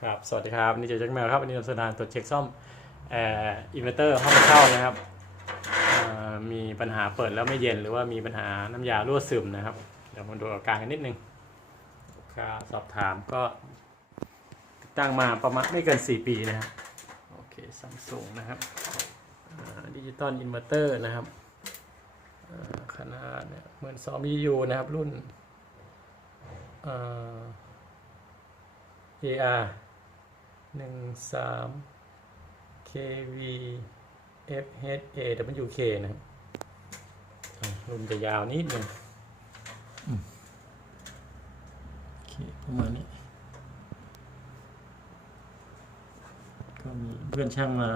ครับ สวัสดีครับวันนี่เจอแจ็คแมวครับวันนี้เราจะมาตรวจเช็คซ่อมแอร์อินเวอร์เตอร์ห้องเช่านะครับเอ่อมีปัญหาเปิดแล้วไม่เย็นหรือว่ามีปัญหาน้ำยารั่วซึมนะครับ เดี๋ยวมาดูอาการกันนิดนึงลูกค้าสอบถามก็ติดตั้งมาประมาณไม่เกิน 4 ปีนะครับโอเคซัมซุงนะครับดิจิตอลอินเวอร์เตอร์นะครับเอ่อขนาดเนี่ยเหมือนซอมยูนะครับรุ่นเอ่อ AR หนึ่งสาม KV FHA WK นะครับอะรุ่นจะยาวนิดหนึงอืมโอเคประมาณนี้ ก็มีเพื่อนช่างมา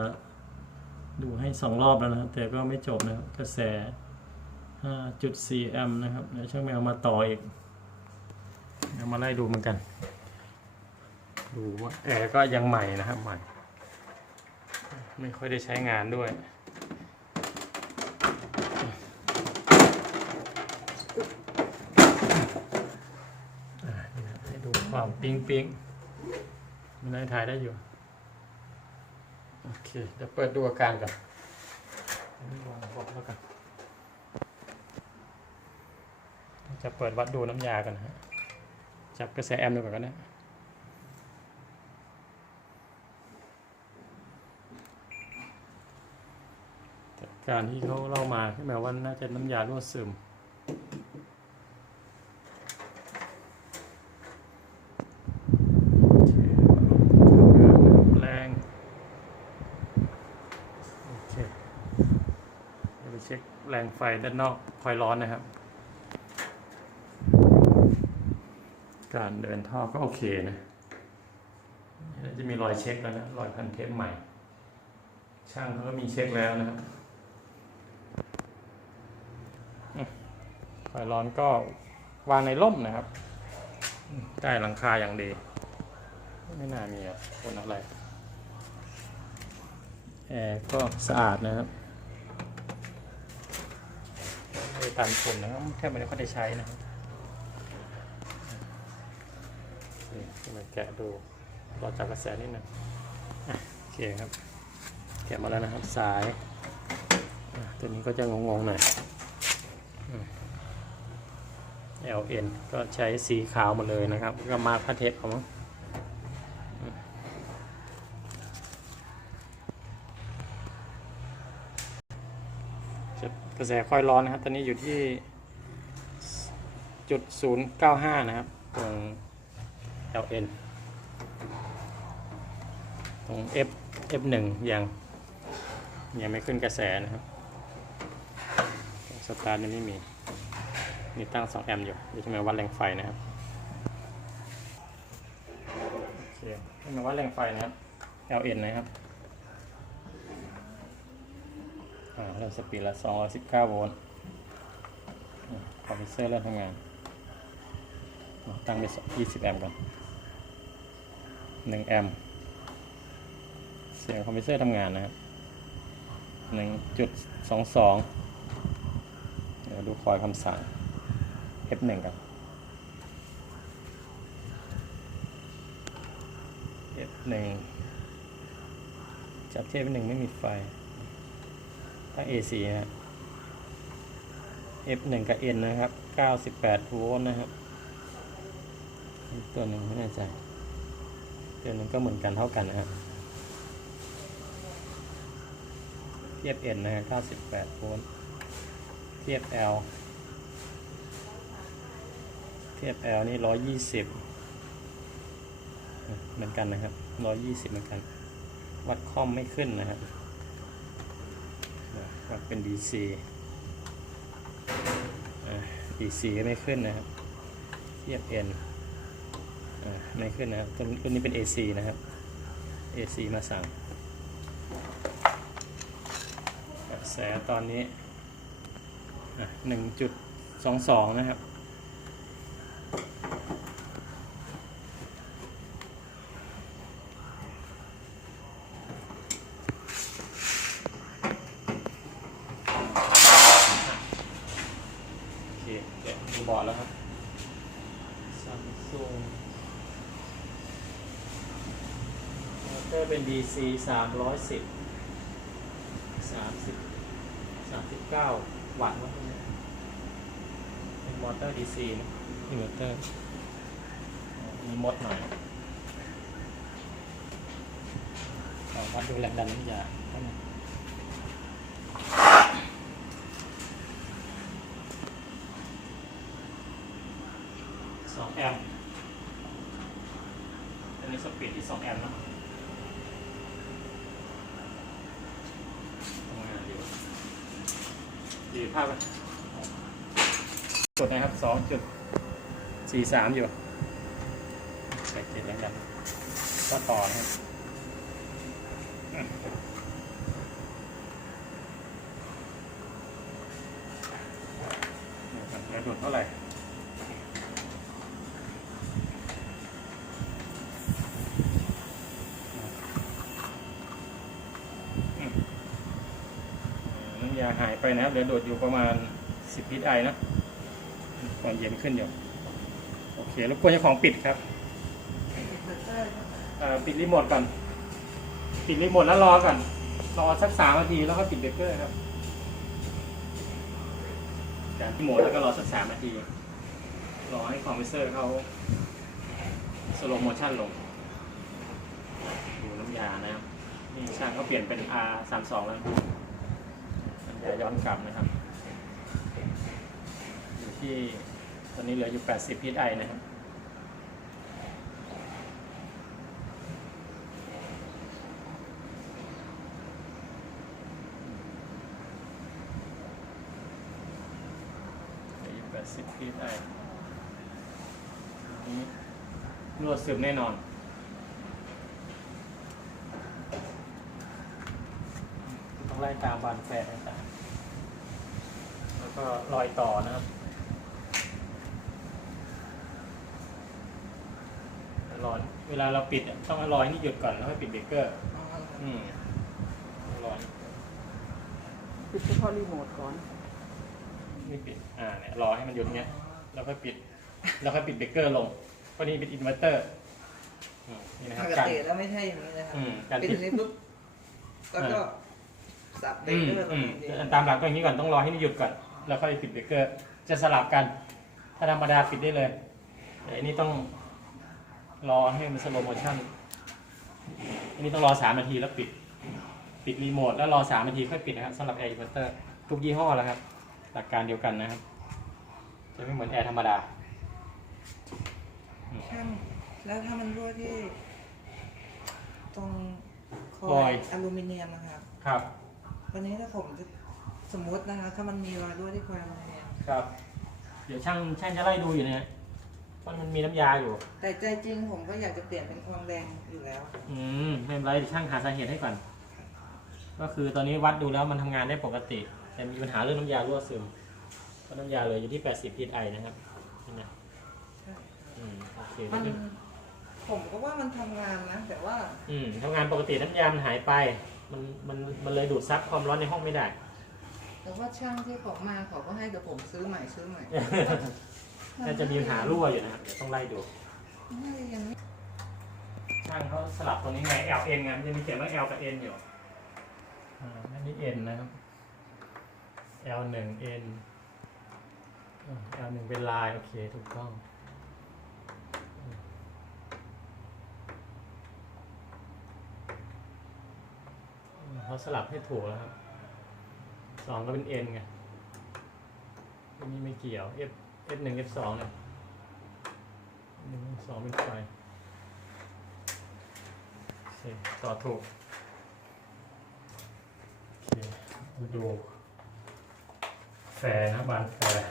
ดูให้สองรอบแล้วนะครับ แต่ก็ไม่จบนะครับ กระแส 5.4 แอมป์นะครับ เดี๋ยวช่างแมวมาต่ออีกเดี๋ยวมาไล่ดูเหมือนกัน ดูว่าแอร์ก็ยังใหม่นะครับใหม่ ไม่ค่อยได้ใช้งานด้วยให้ดูความปิ๊งปิ๊งมันได้ถ่ายได้อยู่ โอเคเดี๋ยวเปิดดูอาการก่อนวางบอกแล้วกันจะเปิดวัดดูน้ำยากันนะฮะจับกระแสแอมป์ดูก่อนก็ได้ การที่เขาเล่ามาขึ้นมาว่าน่าจะน้ำยารั่วซึม แรงโอเคไปเช็คแรงไฟด้านนอกคอยร้อนนะครับ การเดินท่อก็โอเคนะจะมีรอยเช็คแล้วนะ รอยพันเทปใหม่ ช่างเขาก็มีเช็คแล้วนะครับอืม ไฟร้อนก็วางในร่มนะครับอืมใต้หลังคาอย่างดี ไม่น่ามีอะคนอะไรแอร์ก็สะอาดนะครับไม่ตันฝนนะครับแทบไม่ได้ค่อยได้ใช้นะครับนี่มาแกะดูรอจับกระแสนิดหนึงอะโอเคครับ แกะมาแล้วนะครับสายตัวนี้ก็จะงงๆหน่อย LN ก็ใช้สีขาวหมาเลยนะครับ ก็มาร์คพาเทปเอามั้งอืมจะกระแสค่อยร้อนนะครับ ตอนนี้อยู่ที่จุดศูนย์เก้าห้านะครับ ตรง LN ตรง F F1 ยังยังไม่ขึ้นกระแสนะครับ สตาร์ทยังไม่มี นี่ตั้ง 2 แอมป์อยู่เดี๋ยวจะมาวัดแรงไฟนะครับโอเคจะมาวัดแรงไฟนะครับ LN นะครับอ่าเริ่มสปีดละ219โวลต์อ่าคอมพิวเซอร์เริ่มทำงานอ่าตั้งไป20 แอมป์ก่อน1แอมป์เสียงคอมพิวเซอร์ทำงานนะครับหนึ่งจุดสองสองเดี๋ยวดูคอยคำสั่ง F1 ครับ F1 จับที่ F1 ไม่มีไฟตั้ง AC นะ F1 กับ N นะครับ 98 โวลต์นะครับ ตัวหนึ่งไม่แน่ใจ ตัวหนึ่งก็เหมือนกันเท่ากันนะครับเทียบ N นะ98 โวลต์เทียบ L ทียบ L นี่120เหมือนกันนะครับ120เหมือนกัน วัดคอมไม่ขึ้นนะครับวัดเป็น DC DC ก็ไม่ขึ้นนะครับ เทียบ N อ่าไม่ขึ้นนะครับตัวนี้เป็น AC นะครับ AC มาสั่งกระแสตอนนี้หนึ่งจุดสองสองนะครับ โอเค เดี๋ยวดูบอร์ดแล้วครับซัมซุงเตอร์เป็น DC สามร้อยสิบสามสิบสามสิบเก้าวัตต์วะเนี่ยเป็นมอเตอร์ DC นะอินเวอร์เตอร์ มีมดหน่อยลองวัดดูแรงดันน้ำยา ข้างในสองแอมป์อันนี้สปีดที่สองแอมป์นะทำงานดีดีภาพไหมกดนะครับสองจุดสี่สามอยู่ใส่เจ็ดแล้วกันก็ต่อนะครับอืมเดี๋ยวดูดเท่าไหร่ น้ำยาหายไป นะครับ เหลือโดดอยู่ประมาณ 10พิษไอนะก่อนเย็นขึ้นเดี๋ยวโอเครบกวนเจ้าของปิดครับอ่าปิดรีโมทก่อน ปิดรีโมทแล้วรอก่อน รอสักสามนาทีแล้วก็ปิดเบรกเกอร์ครับจากรีโมทแล้วก็รอสักสามนาที รอให้คอมเพรสเซอร์เขาสโลโมชั่นลง ดูน้ำยานะครับ นี่ช่างเขาเปลี่ยนเป็น R 3 2 แล้ว ย้อนกลับนะครับ อยู่ที่ตอนนี้เหลืออยู่ 80 PSI นะครับเหลืออยู่80 PSI อันนี้นวซึมแน่นอนต้องไล่ตามบานแฟร์ต่าง แล้วก็รอยต่อนะครับรอยเวลาเราปิดอะต้องเอารอยนี่หยุดก่อนแล้วค่อยปิดเบรกเกอร์อืมรอยปิดเฉพาะรีโมทก่อนไม่ปิดอ่าเนี่ยรอให้มันหยุดเนี้ยแล้วค่อยปิด แล้วค่อยปิดเบรกเกอร์ลงเพราะนี่เป็นอินเวอร์เตอร์อืมนี่นะคปรับกการติแล้วไม่ใช่อย่างนี้นะครับอืมการปิดปิดนี้ปุ๊บแล้วก็สับเบรอืกมเกอร์ลอืงมอย่างนี้ตามหลักก็อย่างนี้ก่อนต้องรอให้นี่หยุดก่อน แล้วค่อยปิดเบรกเกอร์ จะสลับกัน ถ้าธรรมดาปิดได้เลย แต่อันนี้ต้องรอให้มันสโลโมชั่น อันนี้ต้องรอสามนาทีแล้วปิด ปิดรีโมทแล้วรอสามนาทีค่อยปิดนะครับสำหรับแอร์อินเวอร์เตอร์ทุกยี่ห้อแล้วครับ หลักการเดียวกันนะครับ จะไม่เหมือนแอร์ธรรมดา ช่างแล้วถ้ามันรั่วที่ ตรงคคออยยอลูมิเนียมนะครับ ครับ วันนี้ถ้าผมจะ สมมตินะคะ ถ้ามันมีรอยรั่วที่คอยอลูมิเนียมครับ เดี๋ยวช่างช่างจะไล่ดูอยู่เนี่ยว่ามันมีน้ำยาอยู่ แต่ใจจริงผมก็อยากจะเปลี่ยนเป็นความแรงอยู่แล้ว อืมไม่เป็นไรเดี๋ยวช่างหาสาเหตุให้ก่อน ก็คือตอนนี้วัดดูแล้วมันทำงานได้ปกติ แต่มีปัญหาเรื่องน้ำยารั่วซึมเพราะน้ำยาเหลยอยู่ที่ 80 psi นะครับนี่นะอืมโอเคมันผมก็ว่ามันทำงานนะ แต่ว่าอืมทำงานปกติน้ำยามันหายไป มันมันมันเลยดูดซับความร้อนในห้องไม่ได้ แต่ว่าช่างที่เขามาเขาก็ให้เดี๋ยวผมซื้อใหม่ซื้อใหม่น่าจะมีปัญหารั่วอยู่นะครับเดี๋ยวต้องไล่ดูน่าจะยังไม่ช่างเขาสลับตัวนี้ไง L N ไงมันจะมีเขียนว่า L กับ N อยู่อ่าอันนี้ N นะครับ L หนึ่ง N อ่า L หนึ่งเป็นลาย โอเคถูกต้องอืมอืมเขาสลับให้ถูกแล้วครับ สองก็เป็น N ไงอันนี้ไม่เกี่ยว F F หนึ่ง F สองเนี่ยหนึ่ง F สองเป็นไฟโอเคต่อถูกโอเคมาดูแฟร์นะบานแฟร์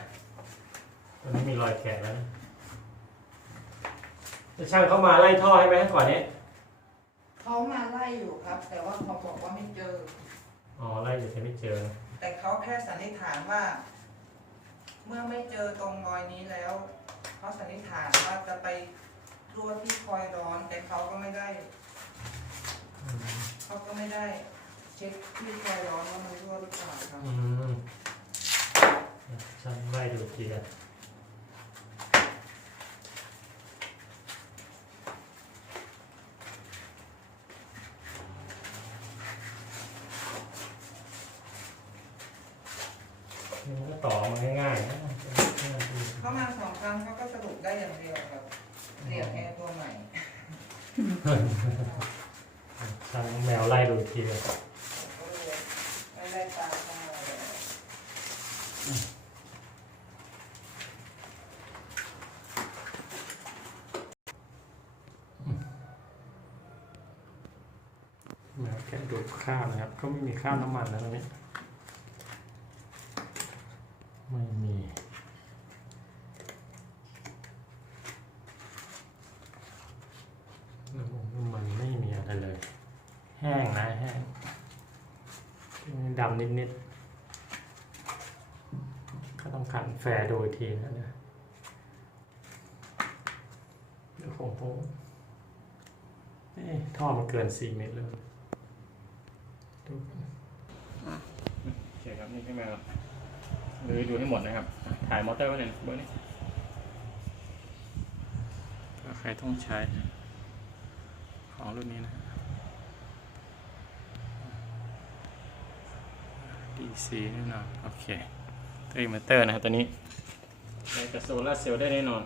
ตอนนี้มีรอยแกะแล้วนะจะช่างเข้ามาไล่ท่อให้ไหมก่อนนี้เขามาไล่อยู่ครับ แต่ว่าเขาบอกว่าไม่เจอ อ๋อ ไล่อยู่แต่ไม่เจอ แต่เขาแค่สันนิษฐานว่า เมื่อไม่เจอตรงรอยนี้แล้วเขาสันนิษฐานว่าจะไปรั่วที่คอยร้อน แต่เขาก็ไม่ได้เขาก็ไม่ได้เช็คที่คอยร้อนว่ามันรั่วหรือเปล่าครับ อืมช่างไม่ดูอีกทีกัน ต่อมาง่ายๆนะ เข้ามาสองครั้งเขาก็สรุปได้อย่างเดียวครับเรียกแอร์ตัวใหม่ ช่างแมวไล่ดูอีกทีเลยไม่ได้ตามเข้ามาเลยแมวแค่ดูดข้าวนะครับ ก็ไม่มีข้าวน้ำมันแล้วตรงนี้ไม่มีน้ำมันน้ำมันไม่มีอะไรเลย แห้งนะแห้งดำนิดๆก็ ต้องขันแฟร์ดูอีกทีนะเนี่ยเดี๋ยวคงต้องเอ๊ะท่อมันเกินสี่เมตรเลยดูกันโอเคครับ นี่ขึ้นมาแล้วดูดูให้หมดนะครับอะถ่ายมอเตอร์ไว้หน่อยนะเบอร์นี้ถ้าใครต้องใช้ ของรุ่นนี้นะ DC แน่นอนโอเค ตัวอินเวอร์เตอร์นะครับตัวนี้ใช้กับโซลาร์เซลล์ได้แน่นอน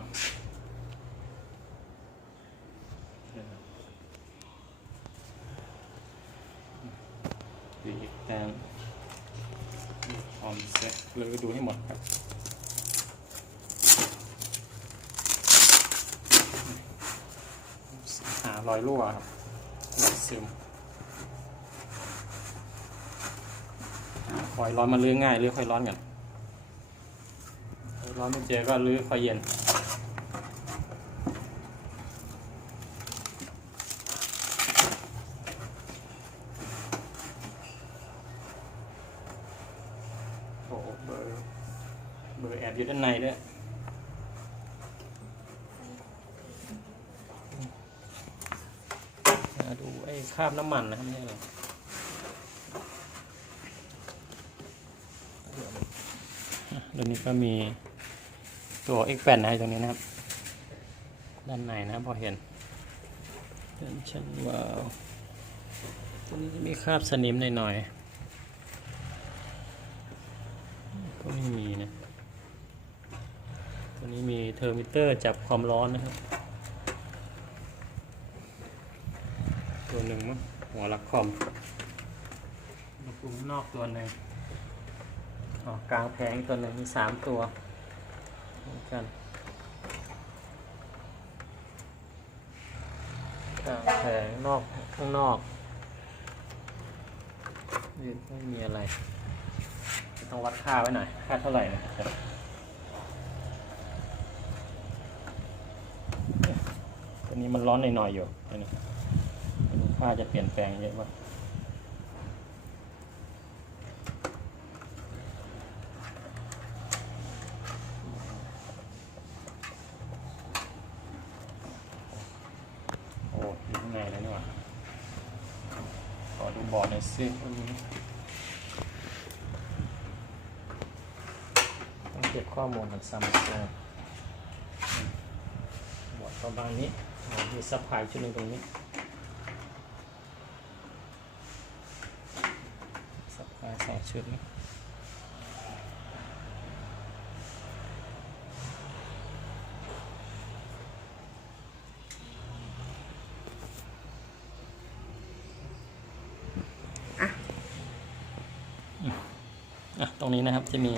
ดีแตงคอมเซ็ตเลยดูให้หมดครับหารอยรั่วครับรอยซึมคอยร้อนมันลื้อง่ายลื้อค่อยร้อนกันคอย ร้อนไม่เจอก็ลื้อค่อยเย็น โอ้โหเบอร์ เบอร์แอบอยู่ด้านในด้วยมาดูไอ้คราบน้ำมันนะครับไม่ใช่อะไรตัวนี้ก็มี ตัว X 8นะตรงนี้นะครับ ด้านในนะพอเห็นเป็นชั้นวาล์วตัวนี้จะมีคราบสนิมหน่อยๆก็ไม่มีนะตัวนี้มีเทอร์มิเตอร์จับความร้อนนะครับ ตัวหนึ่งมั้งหัวลักคอมอุณหภูมินอกตัวหนึ่งอ๋อกลางแผงตัวหนึ่งมีสามตัว กันกลางแผงนอกข้างนอกนี่ไม่มีอะไร ต้องวัดค่าไว้หน่อย ค่าเท่าไหร่นะครับตัวนี้มันร้อนหน่อยๆอยู่เดี๋ยวนะไม่รู้ค่าจะเปลี่ยนแปลงเยอะป่ะอ้อยู่ข้างในแล้วนี่หว่าขอดู บอร์ดหน่อยสิวันนี้ต้องเก็บข้อมูลของซัมซุงบอร์ดประมาณนี้มีซัพพลายชุดหนึ่งตรงนี้ซัพพลายสองชุดนะ รงนี้นะครับจะมี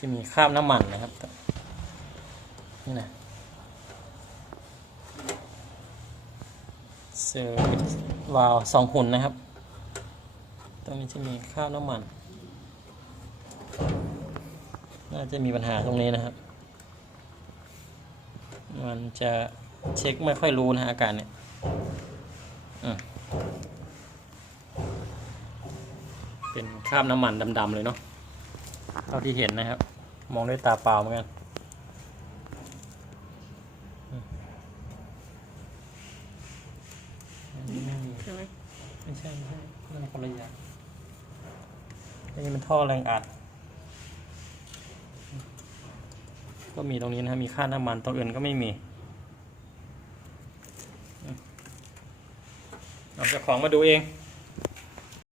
จะมีคราบน้ำมันนะครับ นี่นะเซอร์วาลสองหุ่นนะครับ ตรงนี้จะมีคราบน้ำมัน น่าจะมีปัญหาตรงนี้นะครับ มันจะเช็คไม่ค่อยรู้นะฮะอาการเนี่ยอืมเป็น คราบน้ำมันดำๆเลยเนาะเท่าที่เห็นนะครับ มองด้วยตาเปล่าเหมือนกันอืมอันนี้ไม่มีใช่ไหมไม่ใช่ไม่ใช่นั่นคนละอย่างอันนี้เป็นท่อแรงอัด ก็มีตรงนี้นะครับมีค่าน้ำมันตรงอื่นก็ไม่มีอืมเอาเจ้าของมาดูเอง